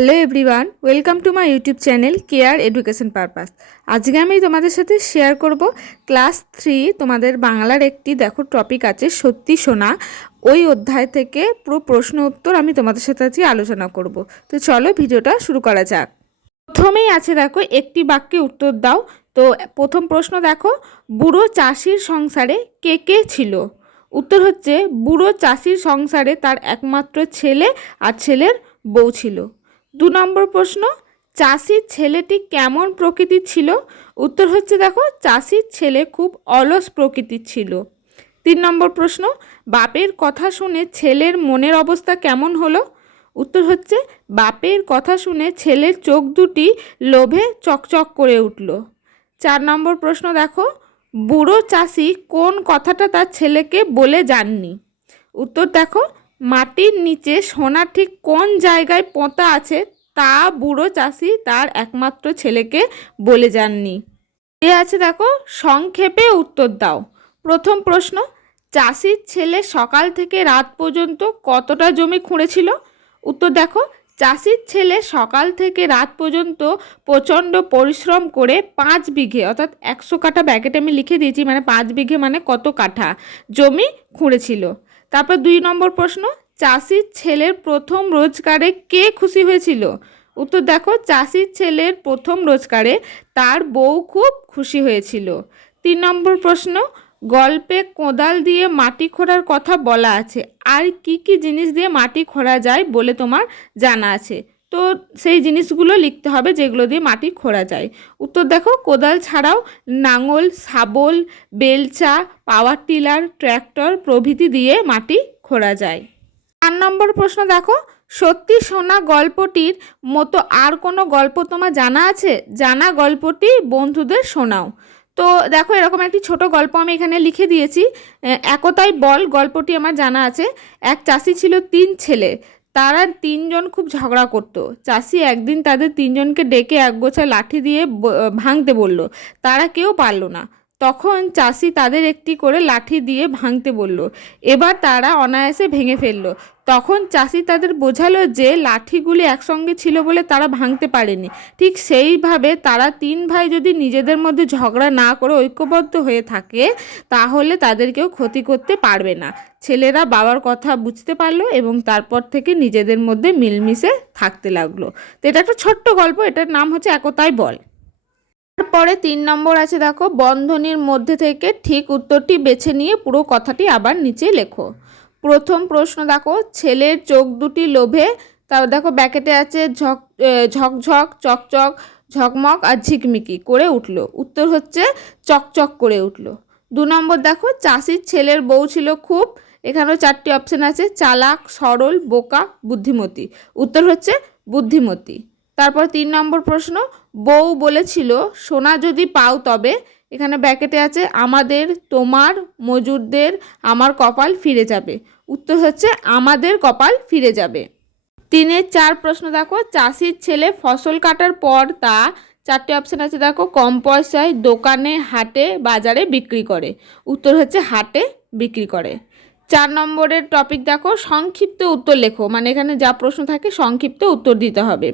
Hello everyone, welcome to my YouTube channel care education purpose. আজকে আমি তোমাদের সাথে শেয়ার করব ক্লাস থ্রি তোমাদের বাংলার একটি, দেখো, টপিক আছে সত্যি শোনা। ওই অধ্যায় থেকে পুরো প্রশ্ন উত্তর আমি তোমাদের সাথে আজকে আলোচনা করব। তো চলো ভিডিওটা শুরু করা যাক। প্রথমেই আছে, দেখো, একটি বাক্যে উত্তর দাও। তো প্রথম প্রশ্ন, দেখো, বুড়ো চাষির সংসারে কে কে ছিল? উত্তর হচ্ছে, বুড়ো চাষির সংসারে তার একমাত্র ছেলে আর ছেলের বউ ছিল। দু নম্বর প্রশ্ন, চাষির ছেলেটি কেমন প্রকৃতির ছিল? উত্তর হচ্ছে দেখো, চাষির ছেলে খুব অলস প্রকৃতির ছিল। তিন নম্বর প্রশ্ন, বাপের কথা শুনে ছেলের মনের অবস্থা কেমন হলো? উত্তর হচ্ছে, বাপের কথা শুনে ছেলের চোখ দুটি লোভে চকচক করে উঠল। চার নম্বর প্রশ্ন দেখো, বুড়ো চাষি কোন কথাটা তার ছেলেকে বলে যাননি উত্তর দেখো মাটির নিচে সোনা ঠিক কোন জায়গায় পোঁতা আছে তা বুড়ো চাষি তার একমাত্র ছেলেকে বলে যাননি। এ আছে দেখো, সংক্ষেপে উত্তর দাও। প্রথম প্রশ্ন, চাষির ছেলে সকাল থেকে রাত পর্যন্ত কতটা জমি খুঁড়েছিল? উত্তর দেখো, চাষির ছেলে সকাল থেকে রাত পর্যন্ত প্রচণ্ড পরিশ্রম করে পাঁচ বিঘে, অর্থাৎ একশো কাঠা ব্যাকেটে আমি লিখে দিয়েছি মানে পাঁচ বিঘে মানে কত কাঠা, জমি খুঁড়েছিল। তারপর দুই নম্বর প্রশ্ন, চাষির ছেলের প্রথম রোজগারে কে খুশি হয়েছিল? উত্তর দেখো, চাষির ছেলের প্রথম রোজগারে তার বউ খুব খুশি হয়েছিল। তিন নম্বর প্রশ্ন, গল্পে কোদাল দিয়ে মাটি খোঁড়ার কথা বলা আছে। আর কি কি জিনিস দিয়ে মাটি খোঁড়া যায় বলে তোমার জানা আছে? তো সেই জিনিসগুলো লিখতে হবে যেগুলো দিয়ে মাটি খোঁড়া যায়। উত্তর দেখো, কোদাল ছাড়াও নাঙল, শাবল, বেলচা, পাওয়ার টিলার, ট্র্যাক্টর প্রভৃতি দিয়ে মাটি খোঁড়া যায়। চার নম্বর প্রশ্ন দেখো, সত্যি শোনা গল্পটির মতো আর কোনো গল্প তোমার জানা আছে? জানা গল্পটি বন্ধুদের শোনাও। তো দেখো, এরকম একটি ছোট গল্প আমি এখানে লিখে দিয়েছি। একতাই বল গল্পটি আমার জানা আছে। এক চাষি ছিল তিন ছেলে। তারা তিনজন খুব ঝগড়া করত। চাষি একদিন তাদের তিনজনকে ডেকে একগোছা লাঠি দিয়ে ভাঙতে বলল, তারা কেউ পারল না। তখন চাষি তাদের একটি করে লাঠি দিয়ে ভাঙতে বলল। এবার তারা অনায়াসে ভেঙে ফেলল। তখন চাষি তাদের বোঝালো যে লাঠিগুলি একসঙ্গে ছিল বলে তারা ভাঙতে পারেনি। ঠিক সেইভাবে তারা তিন ভাই যদি নিজেদের মধ্যে ঝগড়া না করে ঐক্যবদ্ধ হয়ে থাকে, তাহলে তাদেরকেও ক্ষতি করতে পারবে না। ছেলেরা বাবার কথা বুঝতে পারল এবং তারপর থেকে নিজেদের মধ্যে মিলমিশে থাকতে লাগল। তো এটা একটা ছোট্ট গল্প, এটার নাম হচ্ছে একতাই বল। তারপরে তিন নম্বর আছে, দেখো, বন্ধনীর মধ্যে থেকে ঠিক উত্তরটি বেছে নিয়ে পুরো কথাটি আবার নিচে লেখো। প্রথম প্রশ্ন, দেখো, ছেলের চোখ দুটি লোভে, তারপর দেখো, ব্যাকেটে আছে ঝক ঝকঝক, চকচক, ঝকমক আর ঝিকমিকি করে উঠল। উত্তর হচ্ছে চকচক করে উঠল। দু নম্বর, দেখো, চাষির ছেলের বউ ছিল খুব, এখানেও চারটি অপশন আছে, চালাক, সরল, বোকা, বুদ্ধিমতী। উত্তর হচ্ছে বুদ্ধিমতী। তারপর তিন নম্বর প্রশ্ন, বউ বলেছিল, সোনা যদি পাও তবে। এখানে ব্যাকেটে আছে, আমাদের, তোমার, মজুরদের, আমার কপাল ফিরে যাবে। উত্তর হচ্ছে, আমাদের কপাল ফিরে যাবে। তিনের চার প্রশ্ন দেখো, চাষির ছেলে ফসল কাটার পর তা, চারটে অপশান আছে দেখো, কম পয়সায় দোকানে, হাটে, বাজারে বিক্রি করে। উত্তর হচ্ছে, হাটে বিক্রি করে। চার নম্বরের টপিক দেখো, সংক্ষিপ্ত উত্তর লেখো। মানে এখানে যা প্রশ্ন থাকে, সংক্ষিপ্ত উত্তর দিতে হবে।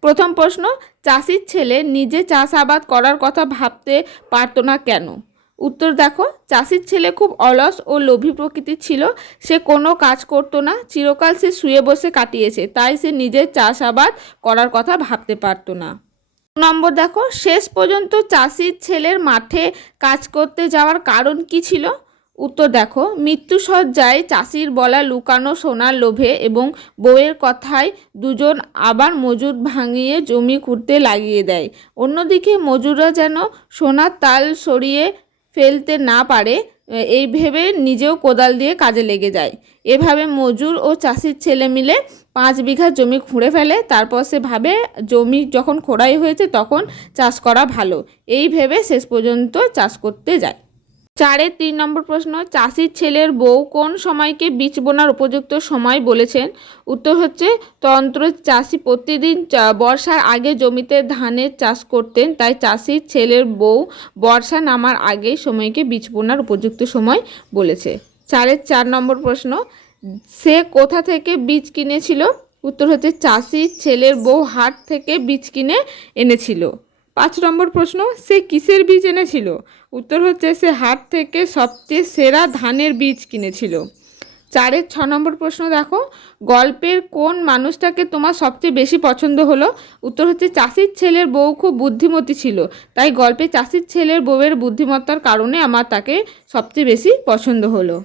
প্রথম প্রশ্ন, চাষির ছেলে নিজে চাষাবাদ করার কথা ভাবতে পারতো না কেন? উত্তর দেখো, চাষির ছেলে খুব অলস ও লোভী প্রকৃতির ছিল। সে কোনো কাজ করতো না। চিরকাল সে শুয়ে বসে কাটিয়েছে। তাই সে নিজের চাষাবাদ করার কথা ভাবতে পারতো না। নম্বর দেখো, শেষ পর্যন্ত চাষির ছেলের মাঠে কাজ করতে যাওয়ার কারণ কি ছিল? উত্তর দেখো, মৃত্যুসজ্জায় চাষির বলা লুকানো সোনার লোভে এবং বউয়ের কথায় দুজন আবার মজুর ভাঙিয়ে জমি খুঁড়তে লাগিয়ে দেয়। অন্যদিকে মজুররা যেন সোনার তাল সরিয়ে ফেলতে না পারে, এই ভেবে নিজেও কোদাল দিয়ে কাজে লেগে যায়। এভাবে মজুর ও চাষির ছেলে মিলে পাঁচ বিঘা জমি খুঁড়ে ফেলে, তারপর সে ভাবে জমি যখন খোড়াই হয়েছে তখন চাষ করা ভালো। এই ভেবে শেষ পর্যন্ত চাষ করতে যায়। চারের তিন নম্বর প্রশ্ন, চাষির ছেলের বউ কোন সময়কে বীজ বোনার উপযুক্ত সময় বলেছেন? উত্তর হচ্ছে, তন্ত্র চাষি প্রতিদিন বর্ষার আগে জমিতে ধানের চাষ করতেন, তাই চাষির ছেলের বউ বর্ষা নামার আগে সময়কে বীজ বোনার উপযুক্ত সময় বলেছে। চারের চার নম্বর প্রশ্ন, সে কোথা থেকে বীজ কিনেছিল? উত্তর হচ্ছে চাষি ছেলের বউ হাট থেকে বীজ কিনে এনেছিল। পাঁচ নম্বর প্রশ্ন, সে কিসের বীজ এনেছিল? উত্তর হচ্ছে, সে হাট থেকে সবচেয়ে সেরা ধানের বীজ কিনেছিল। চারের ছ নম্বর প্রশ্ন দেখো, গল্পের কোন মানুষটাকে তোমার সবচেয়ে বেশি পছন্দ হলো? উত্তর হচ্ছে, চাষির ছেলের বউ খুব বুদ্ধিমতী ছিল, তাই গল্পে চাষির ছেলের বউয়ের বুদ্ধিমত্তার কারণে আমার তাকে সবচেয়ে বেশি পছন্দ হলো।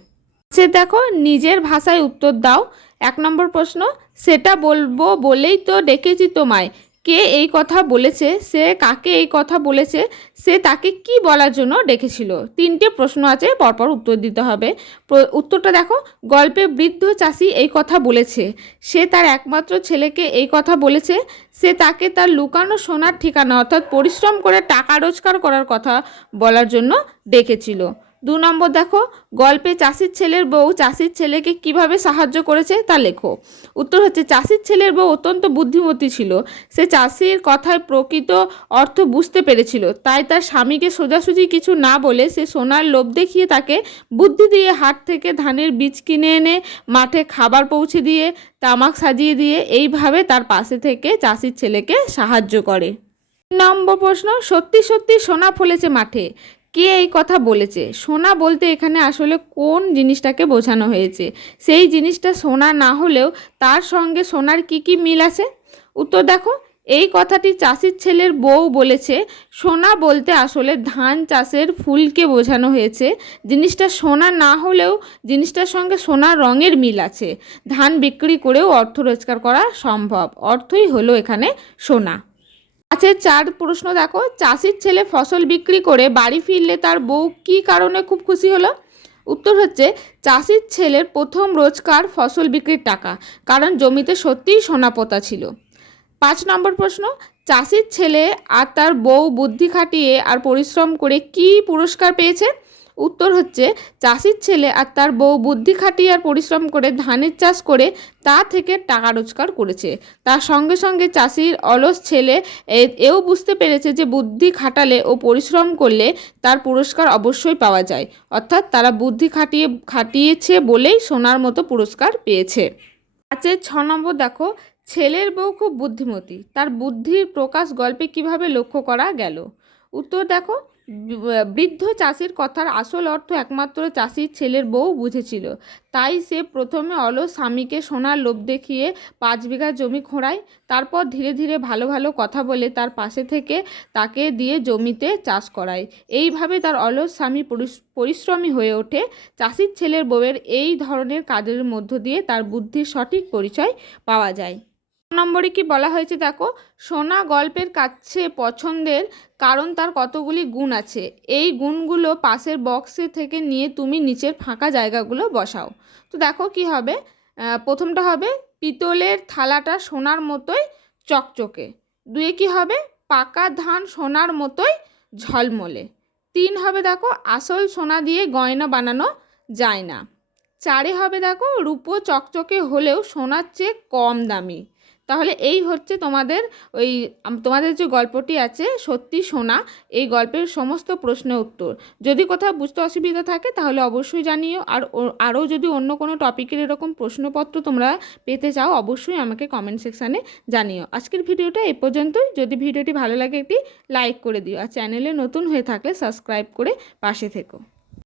সে দেখো, নিজের ভাষায় উত্তর দাও। এক নম্বর প্রশ্ন, সেটা বলব বলেই তো ডেকেছি তোমায় কে এই কথা বলেছে, সে কাকে এই কথা বলেছে, সে তাকে কি বলার জন্য ডেকেছিল? তিনটে প্রশ্ন আছে, পরপর উত্তর দিতে হবে। উত্তরটা দেখো, গল্পে বৃদ্ধ চাষি এই কথা বলেছে। সে তার একমাত্র ছেলেকে এই কথা বলেছে, সে তাকে তার লুকানো সোনার ঠিকানা অর্থাৎ পরিশ্রম করে টাকা রোজগার করার কথা বলার জন্য ডেকেছিল। দু নম্বর দেখো, গল্পে চাষির ছেলের বউ চাষির ছেলেকে কীভাবে সাহায্য করেছে তা লেখো। উত্তর হচ্ছে, চাষির ছেলের বউ অত্যন্ত বুদ্ধিমতী ছিল। সে চাষির কথায় প্রকৃত অর্থ বুঝতে পেরেছিল। তাই তার স্বামীকে সোজাসুজি কিছু না বলে সে সোনার লোভ দেখিয়ে তাকে বুদ্ধি দিয়ে হাট থেকে ধানের বীজ কিনে এনে মাঠে খাবার পৌঁছে দিয়ে, তামাক সাজিয়ে দিয়ে এইভাবে তার পাশে থেকে চাষির ছেলেকে সাহায্য করে। নম্বর প্রশ্ন, সত্যি সত্যি সোনা ফলেছে মাঠে। কে এই কথা বলেছে? সোনা বলতে এখানে আসলে কোন জিনিসটাকে বোঝানো হয়েছে? সেই জিনিসটা সোনা না হলেও তার সঙ্গে সোনার কি কি মিল আছে? উত্তর দেখো, এই কথাটি চাষির ছেলের বউ বলেছে, সোনা বলতে আসলে ধান চাষের ফুলকে বোঝানো হয়েছে। জিনিসটা সোনা না হলেও জিনিসটার সঙ্গে সোনার রঙের মিল আছে। ধান বিক্রি করেও অর্থ রোজগার করা সম্ভব। অর্থই হলো এখানে সোনা। আছে চার প্রশ্ন দেখো। চাষির ছেলে ফসল বিক্রি করে বাড়ি ফিরলে তার বউ কী কারণে খুব খুশি হলো? উত্তর হচ্ছে, চাষির ছেলের প্রথম রোজকার ফসল বিক্রির টাকা, কারণ জমিতে সত্যিই সোনা পোতা ছিল। পাঁচ নম্বর প্রশ্ন, চাষির ছেলে আর তার বউ বুদ্ধি খাটিয়ে আর পরিশ্রম করে কি পুরস্কার পেয়েছে? উত্তর হচ্ছে, চাষির ছেলে আর তার বউ বুদ্ধি খাটিয়ে আর পরিশ্রম করে ধানের চাষ করে তা থেকে টাকা রোজগার করেছে। তার সঙ্গে সঙ্গে চাষির অলস ছেলে এও বুঝতে পেরেছে যে বুদ্ধি খাটালে ও পরিশ্রম করলে তার পুরস্কার অবশ্যই পাওয়া যায়। অর্থাৎ তারা বুদ্ধি খাটিয়ে, খাটিয়েছে বলেই সোনার মতো পুরস্কার পেয়েছে। আছে ছ নম্বর দেখো, ছেলের বউ খুব বুদ্ধিমতী। তার বুদ্ধির প্রকাশ গল্পে কীভাবে লক্ষ্য করা গেল? উত্তর দেখো বৃদ্ধ চাষির কথার আসল অর্থ একমাত্র চাষির ছেলের বউ বুঝেছিল। তাই সে প্রথমে অলস স্বামীকে সোনার লোভ দেখিয়ে পাঁচ বিঘা জমি খোঁড়ায়, তারপর ধীরে ধীরে ভালো ভালো কথা বলে তার পাশে থেকে তাকে দিয়ে জমিতে চাষ করায়। এইভাবে তার অলস স্বামী পরিশ্রমী হয়ে ওঠে। চাষির ছেলের বউয়ের এই ধরনের কাজের মধ্য দিয়ে তার বুদ্ধির সঠিক পরিচয় পাওয়া যায়। নম্বরে কি বলা হয়েছে? দেখো, সোনা গল্পের কাছে পছন্দের কারণ তার কতগুলি গুণ আছে। এই গুণগুলো পাশের বক্সে থেকে নিয়ে তুমি নিচের ফাঁকা জায়গাগুলো বসাও। তো দেখো কি হবে? প্রথমটা হবে, পিতলের থালাটা সোনার মতোই চকচকে। দুয়ে কি হবে? পাকা ধান সোনার মতোই ঝলমলে। তিন হবে দেখো, আসল সোনা দিয়ে গয়না বানানো যায় না। চারে হবে দেখো, রূপো চকচকে হলেও সোনার চেয়ে কম দামি। তাহলে এই হচ্ছে তোমাদের ওই তোমাদের যে গল্পটি আছে, সত্যি সোনা এই গল্পের সমস্ত প্রশ্নের উত্তর। যদি কোথাও বুঝতে অসুবিধা থাকে, তাহলে অবশ্যই জানিও। আর আরও যদি অন্য কোনো টপিকের এরকম প্রশ্নপত্র তোমরা পেতে চাও, অবশ্যই আমাকে কমেন্ট সেকশানে জানিও। আজকের ভিডিওটা এ পর্যন্তই। যদি ভিডিওটি ভালো লাগে একটি লাইক করে দিও। আর চ্যানেলে নতুন হয়ে থাকলে সাবস্ক্রাইব করে পাশে থেকো।